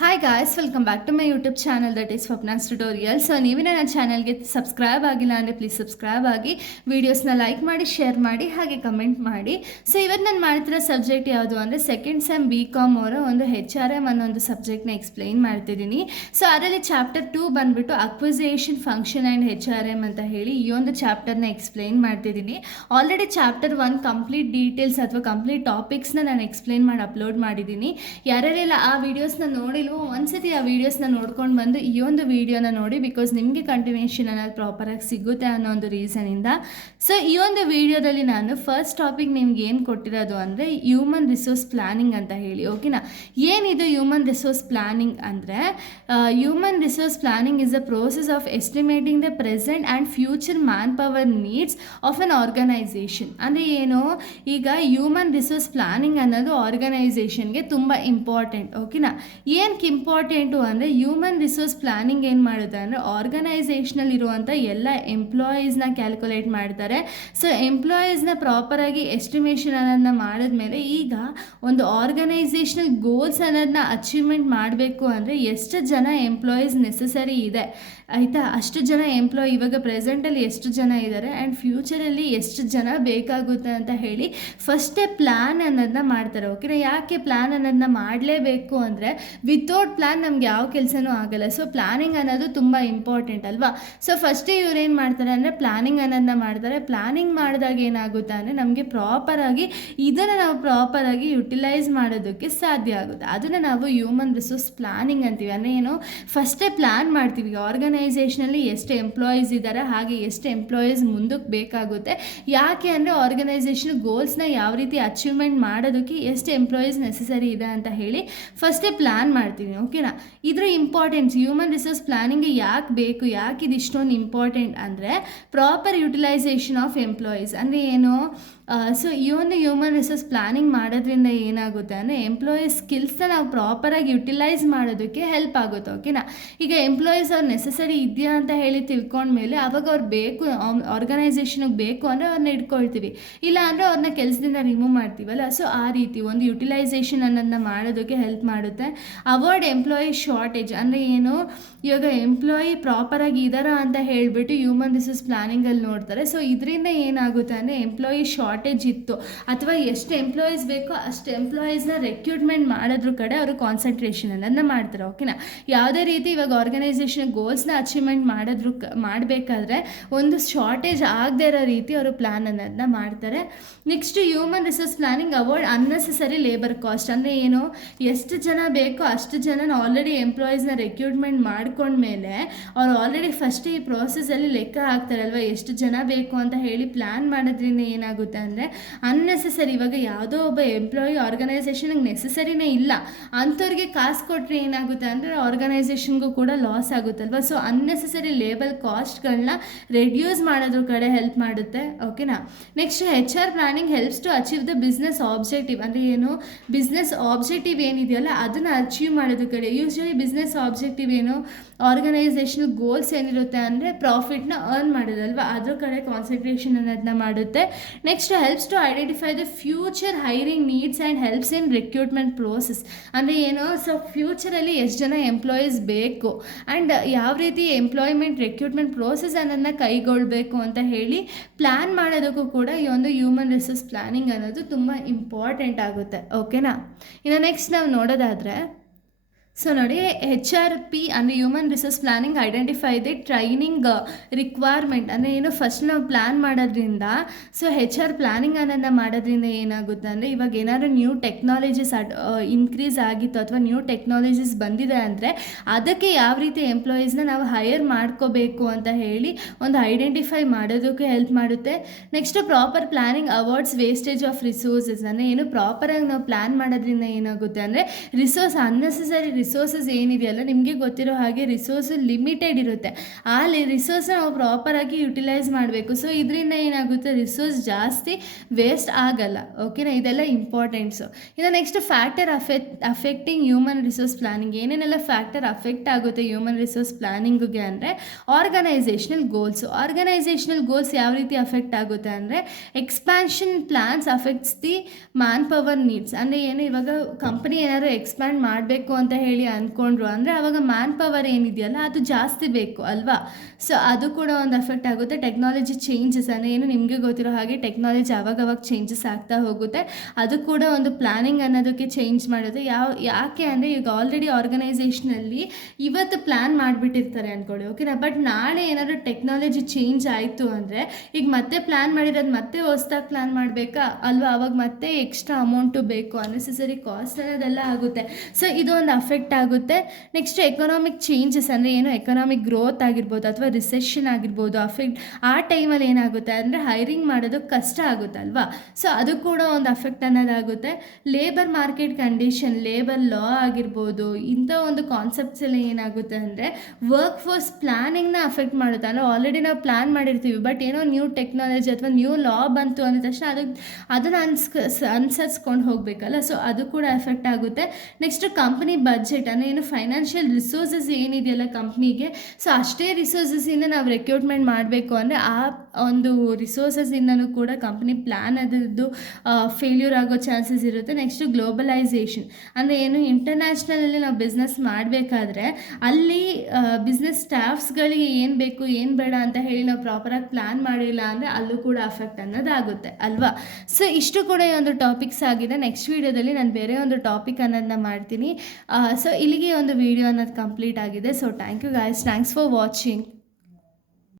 Hi guys, welcome back to my YouTube channel that is Swapna's tutorial. So ನೀವಿನ ನನ್ನ ಚಾನಲ್ಗೆ subscribe ಆಗಿಲ್ಲ ಅಂದರೆ ಪ್ಲೀಸ್ ಸಬ್ಸ್ಕ್ರೈಬ್ ಆಗಿ, ವೀಡಿಯೋಸ್ನ ಲೈಕ್ ಮಾಡಿ, ಶೇರ್ ಮಾಡಿ, ಹಾಗೆ ಕಮೆಂಟ್ ಮಾಡಿ. ಸೊ ಇವತ್ತು ನಾನು ಮಾಡ್ತಿರೋ ಸಬ್ಜೆಕ್ಟ್ ಯಾವುದು ಅಂದರೆ ಸೆಕೆಂಡ್ ಸೆಮ್ BCom ಅವರ ಒಂದು HRM ಅನ್ನೋ ಒಂದು ಸಬ್ಜೆಕ್ಟ್ನ ಎಕ್ಸ್ಪ್ಲೈನ್ ಮಾಡ್ತಿದ್ದೀನಿ. ಸೊ ಅದರಲ್ಲಿ ಚಾಪ್ಟರ್ 2 ಬಂದುಬಿಟ್ಟು ಅಕ್ವಿಸಿಷನ್ ಫಂಕ್ಷನ್ ಆ್ಯಂಡ್ HRM ಅಂತ ಹೇಳಿ ಈ ಒಂದು ಚಾಪ್ಟರ್ನ ಎಕ್ಸ್ಪ್ಲೈನ್ ಮಾಡ್ತಿದ್ದೀನಿ. ಆಲ್ರೆಡಿ ಚಾಪ್ಟರ್ 1 ಕಂಪ್ಲೀಟ್ ಡೀಟೇಲ್ಸ್ ಅಥವಾ ಕಂಪ್ಲೀಟ್ ಟಾಪಿಕ್ಸ್ನ ನಾನು ಎಕ್ಸ್ಪ್ಲೈನ್ ಮಾಡಿ ಅಪ್ಲೋಡ್ ಮಾಡಿದ್ದೀನಿ. ಯಾರ್ಯಾರೆಲ್ಲ ಆ ವೀಡಿಯೋಸ್ನ ನೋಡಿ ಒಂದ್ಸತಿ ಆ ವೀಡಿಯೋಸ್ನ ನೋಡ್ಕೊಂಡು ಬಂದು ಈ ಒಂದು ವೀಡಿಯೋನ ನೋಡಿ, ಬಿಕಾಸ್ ನಿಮಗೆ ಕಂಟಿನ್ಯೂಷನ್ ಅನ್ನೋದು ಪ್ರಾಪರಾಗಿ ಸಿಗುತ್ತೆ ಅನ್ನೋ ಒಂದು ರೀಸನಿಂದ. ಸೊ ಈ ಒಂದು ವೀಡಿಯೋದಲ್ಲಿ ನಾನು ಫಸ್ಟ್ ಟಾಪಿಕ್ ನಿಮ್ಗೆ ಏನು ಕೊಟ್ಟಿರೋದು ಅಂದರೆ ಹ್ಯೂಮನ್ ರಿಸೋರ್ಸ್ ಪ್ಲಾನಿಂಗ್ ಅಂತ ಹೇಳಿ. ಓಕೆನಾ? ಏನಿದು ಹ್ಯೂಮನ್ ರಿಸೋರ್ಸ್ ಪ್ಲಾನಿಂಗ್ ಅಂದರೆ, human resource planning is a process of estimating the present and future man power needs of an organisation. ಅಂದರೆ ಏನು, ಈಗ ಹ್ಯೂಮನ್ ರಿಸೋರ್ಸ್ ಪ್ಲಾನಿಂಗ್ ಅನ್ನೋದು ಆರ್ಗನೈಸೇಷನ್ಗೆ ತುಂಬ ಇಂಪಾರ್ಟೆಂಟ್. ಓಕೆನಾ? ಏನಕ್ಕೆ ಇಂಪಾರ್ಟೆಂಟು ಅಂದರೆ, ಹ್ಯೂಮನ್ ರಿಸೋರ್ಸ್ ಪ್ಲಾನಿಂಗ್ ಏನು ಮಾಡುತ್ತೆ ಅಂದರೆ ಆರ್ಗನೈಸೇಷನಲ್ಲಿ ಇರುವಂಥ ಎಲ್ಲ ಎಂಪ್ಲಾಯೀಸ್ನ ಕ್ಯಾಲ್ಕುಲೇಟ್ ಮಾಡ್ತಾರೆ. ಸೊ ಎಂಪ್ಲಾಯೀಸ್ನ ಪ್ರಾಪರಾಗಿ ಎಸ್ಟಿಮೇಷನ್ ಅನ್ನೋದನ್ನ ಮಾಡಿದ್ಮೇಲೆ ಈಗ ಒಂದು ಆರ್ಗನೈಸೇಷನಲ್ ಗೋಲ್ಸ್ ಅನ್ನೋದನ್ನ ಅಚೀವ್ಮೆಂಟ್ ಮಾಡಬೇಕು ಅಂದರೆ ಎಷ್ಟು ಜನ ಎಂಪ್ಲಾಯೀಸ್ ನೆಸಸರಿ ಇದೆ, ಆಯಿತಾ? ಅಷ್ಟು ಜನ ಎಂಪ್ಲಾಯ್ ಇವಾಗ ಪ್ರೆಸೆಂಟಲ್ಲಿ ಎಷ್ಟು ಜನ ಇದ್ದಾರೆ ಆ್ಯಂಡ್ ಫ್ಯೂಚರಲ್ಲಿ ಎಷ್ಟು ಜನ ಬೇಕಾಗುತ್ತೆ ಅಂತ ಹೇಳಿ ಫಸ್ಟೇ ಪ್ಲ್ಯಾನ್ ಅನ್ನೋದನ್ನ ಮಾಡ್ತಾರೆ. ಓಕೆನಾ? ಯಾಕೆ ಪ್ಲ್ಯಾನ್ ಅನ್ನೋದನ್ನ ಮಾಡಲೇಬೇಕು ಅಂದರೆ ವಿತೌಟ್ ಪ್ಲ್ಯಾನ್ ನಮ್ಗೆ ಯಾವ ಕೆಲಸನೂ ಆಗಲ್ಲ. ಸೊ ಪ್ಲ್ಯಾನಿಂಗ್ ಅನ್ನೋದು ತುಂಬ ಇಂಪಾರ್ಟೆಂಟ್ ಅಲ್ವಾ? ಸೊ ಫಸ್ಟೇ ಇವ್ರು ಏನು ಮಾಡ್ತಾರೆ ಅಂದರೆ ಪ್ಲ್ಯಾನಿಂಗ್ ಅನ್ನೋದನ್ನ ಮಾಡ್ತಾರೆ. ಪ್ಲ್ಯಾನಿಂಗ್ ಮಾಡಿದಾಗ ಏನಾಗುತ್ತೆ ಅಂದರೆ ನಮಗೆ ಪ್ರಾಪರಾಗಿ ಇದನ್ನು ನಾವು ಪ್ರಾಪರಾಗಿ ಯುಟಿಲೈಸ್ ಮಾಡೋದಕ್ಕೆ ಸಾಧ್ಯ ಆಗುತ್ತೆ. ಅದನ್ನು ನಾವು ಹ್ಯೂಮನ್ ರಿಸೋರ್ಸ್ ಪ್ಲ್ಯಾನಿಂಗ್ ಅಂತೀವಿ. ಅಂದರೆ ಏನು, ಫಸ್ಟೇ ಪ್ಲ್ಯಾನ್ ಮಾಡ್ತೀವಿ ಆರ್ಗನೈಸೇಷನಲ್ಲಿ ಎಷ್ಟು ಎಂಪ್ಲಾಯೀಸ್ ಇದ್ದಾರೆ, ಹಾಗೆ ಎಷ್ಟು ಎಂಪ್ಲಾಯೀಸ್ ಮುಂದಕ್ಕೆ ಬೇಕಾಗುತ್ತೆ. ಯಾಕೆ ಅಂದರೆ ಆರ್ಗನೈಸೇಷನ್ ಗೋಲ್ಸ್ನ ಯಾವ ರೀತಿ ಅಚೀವ್ಮೆಂಟ್ ಮಾಡೋದಕ್ಕೆ ಎಷ್ಟು ಎಂಪ್ಲಾಯೀಸ್ ನೆಸಸರಿ ಇದೆ ಅಂತ ಹೇಳಿ ಫಸ್ಟೇ ಪ್ಲ್ಯಾನ್ ಮಾಡ್ತೀವಿ. ಓಕೆನಾ? ಇದ್ರ ಇಂಪಾರ್ಟೆನ್ಸ್ ಹ್ಯೂಮನ್ ರಿಸೋರ್ಸ್ ಪ್ಲಾನಿಂಗ್ಗೆ ಯಾಕೆ ಬೇಕು, ಯಾಕೆ ಇದು ಇಷ್ಟೊಂದು ಇಂಪಾರ್ಟೆಂಟ್ ಅಂದರೆ ಪ್ರಾಪರ್ ಯುಟಿಲೈಸೇಷನ್ ಆಫ್ ಎಂಪ್ಲಾಯೀಸ್. ಅಂದರೆ ಏನು, ಸೊ ಈ ಒಂದು ಹ್ಯೂಮನ್ ರಿಸೋರ್ಸ್ ಪ್ಲಾನಿಂಗ್ ಮಾಡೋದ್ರಿಂದ ಏನಾಗುತ್ತೆ ಅಂದರೆ ಎಂಪ್ಲಾಯೀಸ್ ಸ್ಕಿಲ್ಸ್ನ ನಾವು ಪ್ರಾಪರಾಗಿ ಯುಟಿಲೈಸ್ ಮಾಡೋದಕ್ಕೆ ಹೆಲ್ಪ್ ಆಗುತ್ತೆ. ಓಕೆನಾ? ಈಗ ಎಂಪ್ಲಾಯೀಸ್ ಅವ್ರು ನೆಸಸರಿ ಇದೆಯಾ ಅಂತ ಹೇಳಿ ತಿಳ್ಕೊಂಡ್ಮೇಲೆ ಅವಾಗ ಅವ್ರು ಬೇಕು, ಆರ್ಗನೈಸೇಷನ್ಗೆ ಬೇಕು ಅಂದರೆ ಅವ್ರನ್ನ ಇಟ್ಕೊಳ್ತೀವಿ, ಇಲ್ಲ ಅಂದರೆ ಅವ್ರನ್ನ ಕೆಲಸದಿಂದ ರಿಮೂವ್ ಮಾಡ್ತೀವಲ್ಲ. ಸೊ ಆ ರೀತಿ ಒಂದು ಯುಟಿಲೈಸೇಷನ್ ಅನ್ನೋದನ್ನ ಮಾಡೋದಕ್ಕೆ ಹೆಲ್ಪ್ ಮಾಡುತ್ತೆ. ಅವಾಯ್ಡ್ ಎಂಪ್ಲಾಯಿ ಶಾರ್ಟೇಜ್ ಅಂದರೆ ಏನು, ಇವಾಗ ಎಂಪ್ಲಾಯಿ ಪ್ರಾಪರಾಗಿ ಇದ್ದಾರಾ ಅಂತ ಹೇಳಿಬಿಟ್ಟು ಹ್ಯೂಮನ್ ರಿಸೋರ್ಸ್ ಪ್ಲಾನಿಂಗಲ್ಲಿ ನೋಡ್ತಾರೆ. ಸೊ ಇದರಿಂದ ಏನಾಗುತ್ತೆ ಅಂದರೆ ಎಂಪ್ಲಾಯಿ ಶಾರ್ಟೇಜ್ ಇತ್ತು ಅಥವಾ ಎಷ್ಟು ಎಂಪ್ಲಾಯೀಸ್ ಬೇಕೋ ಅಷ್ಟು ಎಂಪ್ಲಾಯೀಸ್ನ ರೆಕ್ರೂಟ್ಮೆಂಟ್ ಮಾಡೋದ್ರ ಕಡೆ ಅವರು ಕಾನ್ಸಂಟ್ರೇಷನ್ ಅನ್ನೋದನ್ನ ಮಾಡ್ತಾರೆ. ಓಕೆನಾ? ಯಾವುದೇ ರೀತಿ ಇವಾಗ ಆರ್ಗನೈಸೇಷನ್ ಗೋಲ್ಸ್ನ ಅಚೀವ್ಮೆಂಟ್ ಮಾಡಬೇಕಾದ್ರೆ ಒಂದು ಶಾರ್ಟೇಜ್ ಆಗದೇ ಇರೋ ರೀತಿ ಅವರು ಪ್ಲ್ಯಾನ್ ಅನ್ನೋದನ್ನ ಮಾಡ್ತಾರೆ. Next human resource planning avoid unnecessary labour cost. ಅಂದರೆ ಏನು, ಎಷ್ಟು ಜನ ಬೇಕೋ ಅಷ್ಟು ಜನ ಆಲ್ರೆಡಿ ಎಂಪ್ಲಾಯೀಸ್ನ ರೆಕ್ರೂಟ್ಮೆಂಟ್ ಮಾಡ್ಕೊಂಡ್ಮೇಲೆ ಅವ್ರು ಆಲ್ರೆಡಿ ಫಸ್ಟ್ ಈ ಪ್ರೋಸೆಸ್ಸಲ್ಲಿ ಲೆಕ್ಕ ಹಾಕ್ತಾರಲ್ವ ಎಷ್ಟು ಜನ ಬೇಕು ಅಂತ ಹೇಳಿ ಪ್ಲ್ಯಾನ್ ಮಾಡೋದ್ರಿಂದ ಏನಾಗುತ್ತೆ ಅಂದರೆ ಅನ್ನೆಸೆಸರಿ, ಇವಾಗ ಯಾವುದೋ ಒಬ್ಬ ಎಂಪ್ಲಾಯಿ ಆರ್ಗನೈಸೇಷನ್ಗೆ ನೆಸಸರಿನೇ ಇಲ್ಲ ಅಂಥವ್ರಿಗೆ ಕಾಸು ಕೊಟ್ಟರೆ ಏನಾಗುತ್ತೆ ಅಂದರೆ ಆರ್ಗನೈಸೇಷನ್ಗೂ ಕೂಡ ಲಾಸ್ ಆಗುತ್ತಲ್ವ. ಸೊ ಅನ್ನೆಸೆಸರಿ ಲೇಬರ್ ಕಾಸ್ಟ್ಗಳನ್ನ ರೆಡ್ಯೂಸ್ ಮಾಡೋದ್ರ ಕಡೆ ಹೆಲ್ಪ್ ಮಾಡುತ್ತೆ. ಓಕೆನಾ? Next HR planning helps to achieve the business objective. ಅಂದರೆ ಏನು, ಬಿಸ್ನೆಸ್ ಆಬ್ಜೆಕ್ಟಿವ್ ಏನಿದೆಯಲ್ಲ ಅದನ್ನು ಅಚೀವ್ ಮಾಡೋದ್ರ ಕಡೆ. ಯೂಶ್ವಲಿ ಬಿಸ್ನೆಸ್ ಆಬ್ಜೆಕ್ಟಿವ್ ಏನು, ಆರ್ಗನೈಸೇಷನ್ ಗೋಲ್ಸ್ ಏನಿರುತ್ತೆ ಅಂದರೆ ಪ್ರಾಫಿಟ್ನ ಅರ್ನ್ ಮಾಡೋದಲ್ವ, ಅದ್ರ ಕಡೆ ಕಾನ್ಸಂಟ್ರೇಷನ್ ಅನ್ನೋದನ್ನ ಮಾಡುತ್ತೆ. Next helps to identify the future hiring needs and helps in recruitment process. ಅಂದರೆ ಏನು, ಸೊ ಫ್ಯೂಚರಲ್ಲಿ ಎಷ್ಟು ಜನ ಎಂಪ್ಲಾಯೀಸ್ ಬೇಕು ಆ್ಯಂಡ್ ಯಾವ ರೀತಿ ಎಂಪ್ಲಾಯ್ಮೆಂಟ್ ರಿಕ್ರೂಟ್ಮೆಂಟ್ ಪ್ರೋಸೆಸ್ ಅನ್ನೋದನ್ನ ಕೈಗೊಳ್ಳಬೇಕು ಅಂತ ಹೇಳಿ ಪ್ಲ್ಯಾನ್ ಮಾಡೋದಕ್ಕೂ ಕೂಡ ಈ ಒಂದು ಹ್ಯೂಮನ್ ರಿಸೋರ್ಸ್ ಪ್ಲಾನಿಂಗ್ ಅನ್ನೋದು ತುಂಬ ಇಂಪಾರ್ಟೆಂಟ್ ಆಗುತ್ತೆ. ಓಕೆನಾ? ಇನ್ನು ನೆಕ್ಸ್ಟ್ ನಾವು ನೋಡೋದಾದರೆ, ಸೊ ನೋಡಿ, HRP ಅಂದರೆ human resource planning identify the training requirement. ಅಂದರೆ ಏನು, ಫಸ್ಟ್ ನಾವು ಪ್ಲ್ಯಾನ್ ಮಾಡೋದ್ರಿಂದ, ಸೊ HR ಪ್ಲಾನಿಂಗ್ ಅನ್ನೋದನ್ನ ಮಾಡೋದ್ರಿಂದ ಏನಾಗುತ್ತೆ ಅಂದರೆ ಇವಾಗ ಏನಾದರೂ ನ್ಯೂ ಟೆಕ್ನಾಲಜೀಸ್ ಇನ್ಕ್ರೀಸ್ ಆಗಿತ್ತು ಅಥವಾ ನ್ಯೂ ಟೆಕ್ನಾಲಜೀಸ್ ಬಂದಿದೆ ಅಂದರೆ ಅದಕ್ಕೆ ಯಾವ ರೀತಿ ಎಂಪ್ಲಾಯೀಸ್ನ ನಾವು ಹೈಯರ್ ಮಾಡ್ಕೋಬೇಕು ಅಂತ ಹೇಳಿ ಒಂದು ಐಡೆಂಟಿಫೈ ಮಾಡೋದಕ್ಕೆ ಹೆಲ್ಪ್ ಮಾಡುತ್ತೆ. Next proper planning avoids wastage of resources. ಅಂದರೆ ಏನು, ಪ್ರಾಪರಾಗಿ ನಾವು ಪ್ಲ್ಯಾನ್ ಮಾಡೋದ್ರಿಂದ ಏನಾಗುತ್ತೆ ಅಂದರೆ ಅನ್ನೆಸೆಸರಿ ರಿಸೋರ್ಸಸ್ ಏನಿದೆಯಲ್ಲ, ನಿಮಗೆ ಗೊತ್ತಿರೋ ಹಾಗೆ ರಿಸೋರ್ಸ್ ಲಿಮಿಟೆಡ್ ಇರುತ್ತೆ. ಆ ರಿಸೋರ್ಸ್ನ ನಾವು ಪ್ರಾಪರಾಗಿ ಯುಟಿಲೈಸ್ ಮಾಡಬೇಕು. ಸೊ ಇದರಿಂದ ಏನಾಗುತ್ತೆ, ರಿಸೋರ್ಸ್ ಜಾಸ್ತಿ ವೇಸ್ಟ್ ಆಗಲ್ಲ. ಓಕೆನಾ? ಇದೆಲ್ಲ ಇಂಪಾರ್ಟೆಂಟ್ಸು. ಇನ್ನು next factor affecting human resource planning. ಏನೇನೆಲ್ಲ ಫ್ಯಾಕ್ಟರ್ ಅಫೆಕ್ಟ್ ಆಗುತ್ತೆ ಹ್ಯೂಮನ್ ರಿಸೋರ್ಸ್ ಪ್ಲಾನಿಂಗ್ಗೆ ಅಂದರೆ ಆರ್ಗನೈಸೇಷನಲ್ ಗೋಲ್ಸ್ ಯಾವ ರೀತಿ ಅಫೆಕ್ಟ್ ಆಗುತ್ತೆ ಅಂದರೆ expansion plans affects the man power needs. ಅಂದರೆ ಏನು, ಇವಾಗ ಕಂಪನಿ ಏನಾದರೂ ಎಕ್ಸ್ಪ್ಯಾಂಡ್ ಮಾಡಬೇಕು ಅಂತ ಹೇಳಿ ಹೇಳಿ ಅಂದ್ಕೊಂಡ್ರು ಅಂದರೆ ಆವಾಗ ಮ್ಯಾನ್ ಪವರ್ ಏನಿದೆಯಲ್ಲ ಅದು ಜಾಸ್ತಿ ಬೇಕು ಅಲ್ವಾ. ಸೊ ಅದು ಕೂಡ ಒಂದು ಅಫೆಕ್ಟ್ ಆಗುತ್ತೆ. ಟೆಕ್ನಾಲಜಿ ಚೇಂಜಸ್ ಅಂದರೆ ಏನು ನಿಮಗೆ ಗೊತ್ತಿರೋ ಹಾಗೆ ಟೆಕ್ನಾಲಜಿ ಅವಾಗವಾಗ ಚೇಂಜಸ್ ಆಗ್ತಾ ಹೋಗುತ್ತೆ. ಅದು ಕೂಡ ಒಂದು ಪ್ಲ್ಯಾನಿಂಗ್ ಅನ್ನೋದಕ್ಕೆ ಚೇಂಜ್ ಮಾಡುತ್ತೆ. ಯಾಕೆ ಅಂದರೆ ಈಗ ಆಲ್ರೆಡಿ ಆರ್ಗನೈಸೇಷನಲ್ಲಿ ಇವತ್ತು ಪ್ಲ್ಯಾನ್ ಮಾಡಿಬಿಟ್ಟಿರ್ತಾರೆ ಅಂದ್ಕೊಳ್ಳಿ, ಓಕೆನಾ. ಬಟ್ ನಾಳೆ ಏನಾದರೂ ಟೆಕ್ನಾಲಜಿ ಚೇಂಜ್ ಆಯಿತು ಅಂದರೆ ಈಗ ಮತ್ತೆ ಪ್ಲ್ಯಾನ್ ಮಾಡಿರೋದು ಮತ್ತೆ ಹೊಸ್ದಾಗಿ ಪ್ಲ್ಯಾನ್ ಮಾಡಬೇಕಾ ಅಲ್ವಾ. ಅವಾಗ ಮತ್ತೆ ಎಕ್ಸ್ಟ್ರಾ ಅಮೌಂಟು ಬೇಕು, ಅನ್ನೆಸೆಸರಿ ಕಾಸ್ಟ್ ಅನ್ನೋದೆಲ್ಲ ಆಗುತ್ತೆ. ಸೊ ಇದು ಒಂದು ಅಫೆಕ್ಟ್ ಆಗುತ್ತೆ. ನೆಕ್ಸ್ಟ್ ಎಕನಾಮಿಕ್ ಚೇಂಜಸ್ ಅಂದರೆ ಏನು, ಎಕನಾಮಿಕ್ ಗ್ರೋತ್ ಆಗಿರ್ಬೋದು ಅಥವಾ ರಿಸೆಷನ್ ಆಗಿರ್ಬೋದು ಅಫೆಕ್ಟ್. ಆ ಟೈಮಲ್ಲಿ ಏನಾಗುತ್ತೆ ಅಂದರೆ ಹೈರಿಂಗ್ ಮಾಡೋದು ಕಷ್ಟ ಆಗುತ್ತೆ ಅಲ್ವಾ. ಸೊ ಅದು ಕೂಡ ಒಂದು ಅಫೆಕ್ಟ್ ಅನ್ನೋದಾಗುತ್ತೆ. Labour market condition, labour law ಆಗಿರ್ಬೋದು, ಇಂಥ ಒಂದು ಕಾನ್ಸೆಪ್ಟ್ಸ್ ಎಲ್ಲ ಏನಾಗುತ್ತೆ ಅಂದರೆ ವರ್ಕ್ ಫೋರ್ಸ್ ಪ್ಲ್ಯಾನಿಂಗ್ನ ಅಫೆಕ್ಟ್ ಮಾಡುತ್ತೆ. ಅಂದರೆ ಆಲ್ರೆಡಿ ನಾವು ಪ್ಲ್ಯಾನ್ ಮಾಡಿರ್ತೀವಿ, ಬಟ್ ಏನೋ ನ್ಯೂ ಟೆಕ್ನಾಲಜಿ ಅಥವಾ ನ್ಯೂ ಲಾ ಬಂತು ಅಂದ ತಕ್ಷಣ ಅದನ್ನು ಅನುಸರಿಸ್ಕೊಂಡು ಹೋಗಬೇಕಲ್ಲ. ಸೊ ಅದು ಕೂಡ ಎಫೆಕ್ಟ್ ಆಗುತ್ತೆ. ನೆಕ್ಸ್ಟು ಕಂಪ್ನಿ ಬಜೆಟ್ ಅಂದರೆ ಏನು ಫೈನಾನ್ಷಿಯಲ್ ರಿಸೋರ್ಸಸ್ ಏನಿದೆಯಲ್ಲ ಕಂಪ್ನಿಗೆ, ಸೊ ಅಷ್ಟೇ ರಿಸೋರ್ಸಸ್ಸಿಂದ ನಾವು ರೆಕ್ರೂಟ್ಮೆಂಟ್ ಮಾಡಬೇಕು ಅಂದರೆ ಆ ಒಂದು ರಿಸೋರ್ಸಸ್ಸಿಂದನೂ ಕೂಡ ಕಂಪ್ನಿ ಪ್ಲ್ಯಾನ್ ಅದರದ್ದು ಫೇಲ್ಯೂರ್ ಆಗೋ ಚಾನ್ಸಸ್ ಇರುತ್ತೆ. ನೆಕ್ಸ್ಟು ಗ್ಲೋಬಲೈಸೇಷನ್ ಅಂದರೆ ಏನು, ಇಂಟರ್ನ್ಯಾಷನಲಲ್ಲಿ ನಾವು ಬಿಸ್ನೆಸ್ ಮಾಡಬೇಕಾದ್ರೆ ಅಲ್ಲಿ ಬಿಸ್ನೆಸ್ ಸ್ಟಾಫ್ಸ್ಗಳಿಗೆ ಏನು ಬೇಕು ಏನು ಬೇಡ ಅಂತ ಹೇಳಿ ನಾವು ಪ್ರಾಪರಾಗಿ ಪ್ಲ್ಯಾನ್ ಮಾಡಿಲ್ಲ ಅಂದರೆ ಅಲ್ಲೂ ಕೂಡ ಅಫೆಕ್ಟ್ ಅನ್ನೋದಾಗುತ್ತೆ ಅಲ್ವಾ. ಸೊ ಇಷ್ಟು ಕೂಡ ಈ ಒಂದು ಟಾಪಿಕ್ಸ್ ಆಗಿದೆ. ನೆಕ್ಸ್ಟ್ ವೀಡಿಯೋದಲ್ಲಿ ನಾನು ಬೇರೆ ಒಂದು ಟಾಪಿಕ್ ಅನ್ನೋದನ್ನ ಮಾಡ್ತೀನಿ. ಸೊ ಇಲ್ಲಿಗೆ ಒಂದು ವಿಡಿಯೋ ಅನ್ನೋದು ಕಂಪ್ಲೀಟ್ ಆಗಿದೆ. So thank you guys, thanks for watching.